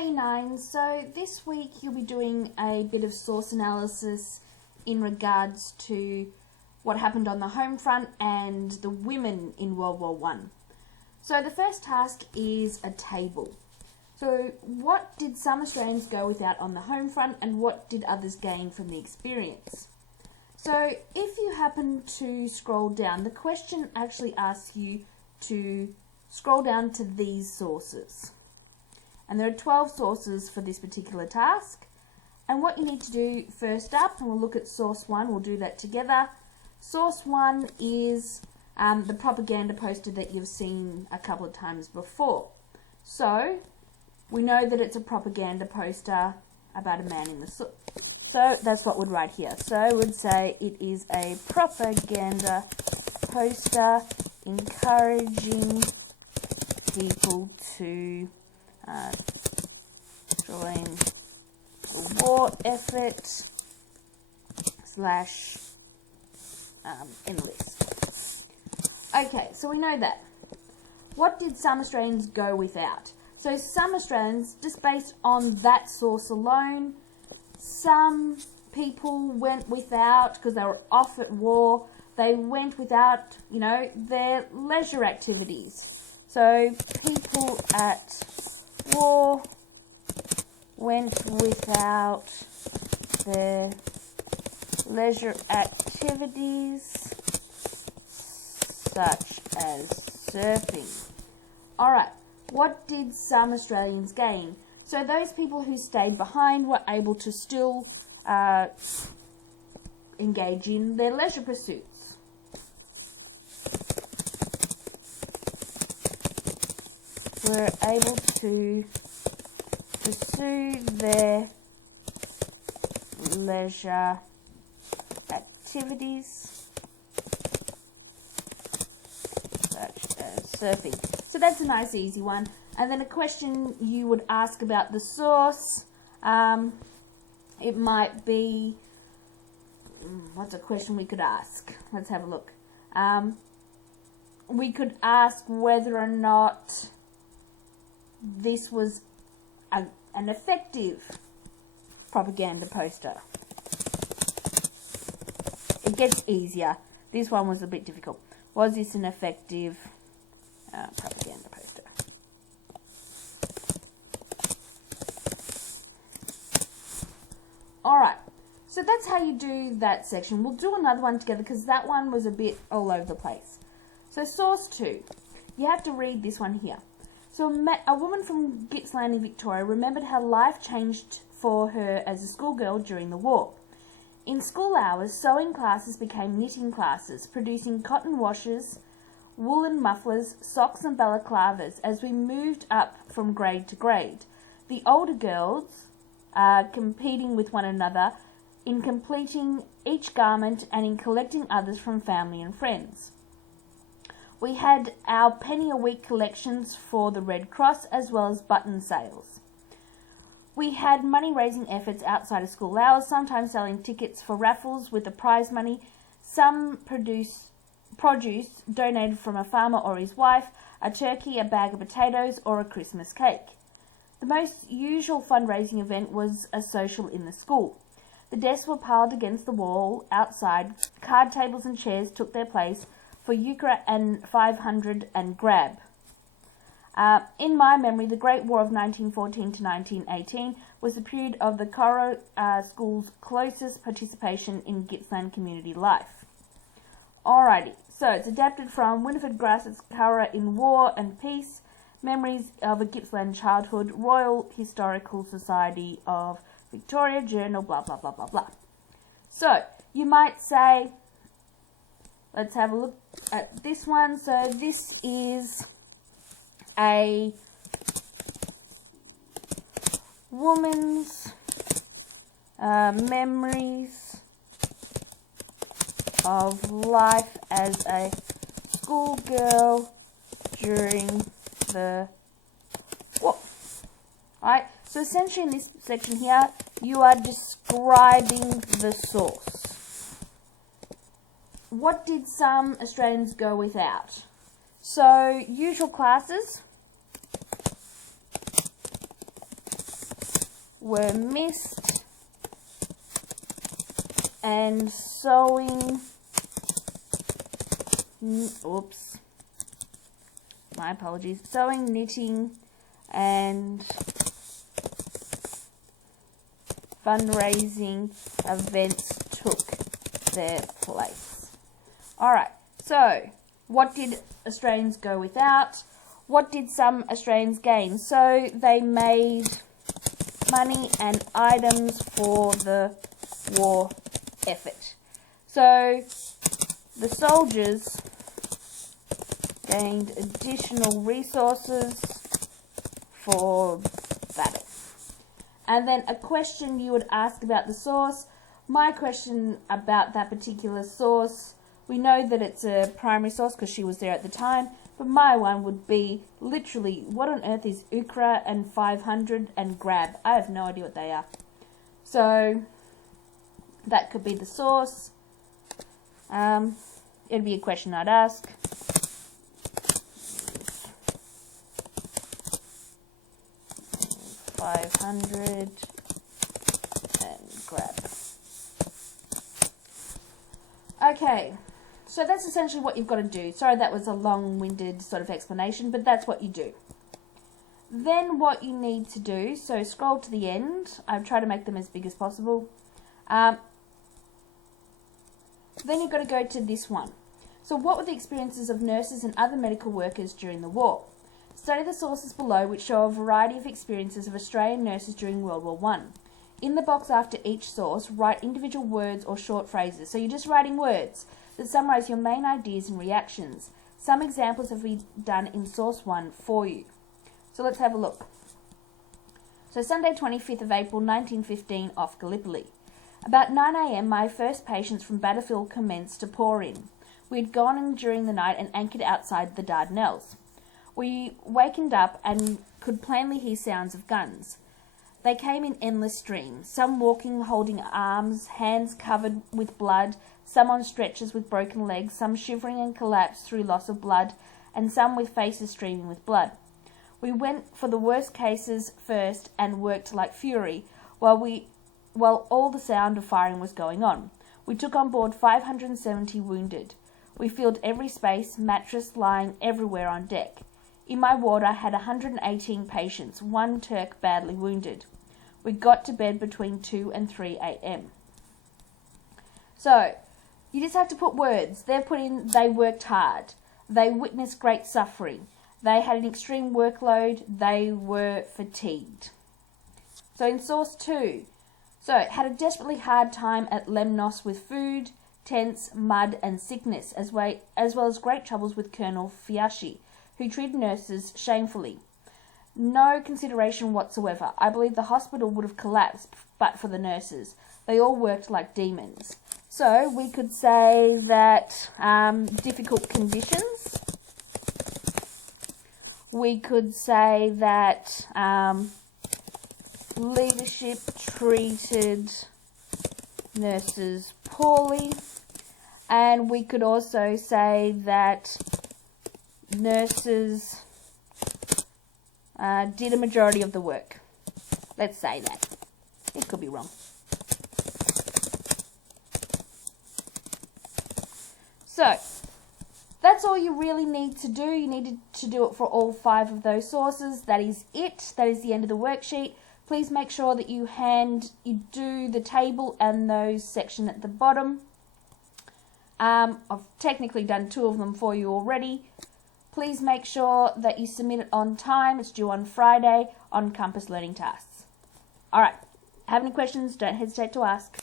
Hey Nines, so this week you'll be doing a bit of source analysis in regards to what happened on the home front and the women in World War I. So the first task is a table. So what did some Australians go without on the home front and what did others gain from the experience? So if you happen to scroll down, the question actually asks you to scroll down to these sources. And there are 12 sources for this particular task. And what you need to do first up, and we'll look at source 1, we'll do that together. Source 1 is the propaganda poster that you've seen a couple of times before. So we know that it's a propaganda poster about a man in the soot. So that's what we'd write here. So I would say it is a propaganda poster encouraging people to join the war effort / enlist. Okay, so we know that. What did some Australians go without? So some Australians, just based on that source alone, some people went without, because they were off at war, they went without, their leisure activities. So people at war went without their leisure activities such as surfing. Alright, what did some Australians gain? So those people who stayed behind were able to still engage in their leisure pursuits. Were able to pursue their leisure activities such as surfing. So that's a nice easy one. And then a question you would ask about the source, it might be, what's a question we could ask? Let's have a look. We could ask whether or not this was an effective propaganda poster. It gets easier. This one was a bit difficult. Was this an effective propaganda poster? Alright, so that's how you do that section. We'll do another one together because that one was a bit all over the place. So source 2, you have to read this one here. So a woman from Gippsland in Victoria remembered how life changed for her as a schoolgirl during the war. In school hours, sewing classes became knitting classes, producing cotton washes, woolen mufflers, socks and balaclavas as we moved up from grade to grade. The older girls competing with one another in completing each garment and in collecting others from family and friends. We had our penny-a-week collections for the Red Cross as well as button sales. We had money-raising efforts outside of school hours, sometimes selling tickets for raffles with the prize money, some produce donated from a farmer or his wife, a turkey, a bag of potatoes or a Christmas cake. The most usual fundraising event was a social in the school. The desks were piled against the wall outside, card tables and chairs took their place, for euchre and 500 and grab. In my memory, the Great War of 1914 to 1918 was the period of the Coro School's closest participation in Gippsland community life. Alrighty, so it's adapted from Winifred Grass's Curra in War and Peace, Memories of a Gippsland Childhood, Royal Historical Society of Victoria Journal, blah, blah, blah, blah, blah. So, you might say, let's have a look at this one. So this is a woman's memories of life as a schoolgirl during the war. Alright, so essentially in this section here, you are describing the source. What did some Australians go without? So, usual classes, were missed and sewing, oops, my apologies, sewing, knitting and fundraising events took their place. Alright, so what did Australians go without? What did some Australians gain? So they made money and items for the war effort. So the soldiers gained additional resources for battle. And then a question you would ask about the source. My question about that particular source, we know that it's a primary source because she was there at the time, but my one would be literally, what on earth is Ukra and 500 and grab? I have no idea what they are. So that could be the source. It'd be a question I'd ask. $500 and grab. Okay, so that's essentially what you've got to do. Sorry that was a long-winded sort of explanation, but that's what you do. Then what you need to do, so scroll to the end. I've tried to make them as big as possible. Then you've got to go to this one. So what were the experiences of nurses and other medical workers during the war? Study the sources below which show a variety of experiences of Australian nurses during World War I. In the box after each source, write individual words or short phrases. So you're just writing words that summarise your main ideas and reactions. Some examples have been done in source 1 for you. So let's have a look. So Sunday 25th of April 1915 off Gallipoli. About 9 a.m. my first patients from Battlefield commenced to pour in. We had gone in during the night and anchored outside the Dardanelles. We wakened up and could plainly hear sounds of guns. They came in endless streams, some walking holding arms, hands covered with blood, some on stretchers with broken legs, some shivering and collapsed through loss of blood, and some with faces streaming with blood. We went for the worst cases first and worked like fury while all the sound of firing was going on. We took on board 570 wounded. We filled every space, mattress lying everywhere on deck. In my ward I had 118 patients, one Turk badly wounded. We got to bed between 2 and 3 a.m. So, you just have to put words. They've put in, they worked hard. They witnessed great suffering. They had an extreme workload. They were fatigued. So in source 2, so had a desperately hard time at Lemnos with food, tents, mud and sickness, as well as great troubles with Colonel Fiashi, who treated nurses shamefully. No consideration whatsoever. I believe the hospital would have collapsed but for the nurses. They all worked like demons. So we could say that difficult conditions. We could say that leadership treated nurses poorly. And we could also say that nurses did a majority of the work. Let's say that. It could be wrong. So, that's all you really need to do. You need to do it for all 5 of those sources. That is it. That is the end of the worksheet. Please make sure that you do the table and those section at the bottom. I've technically done 2 of them for you already. Please make sure that you submit it on time. It's due on Friday on Compass Learning Tasks. Alright, have any questions? Don't hesitate to ask.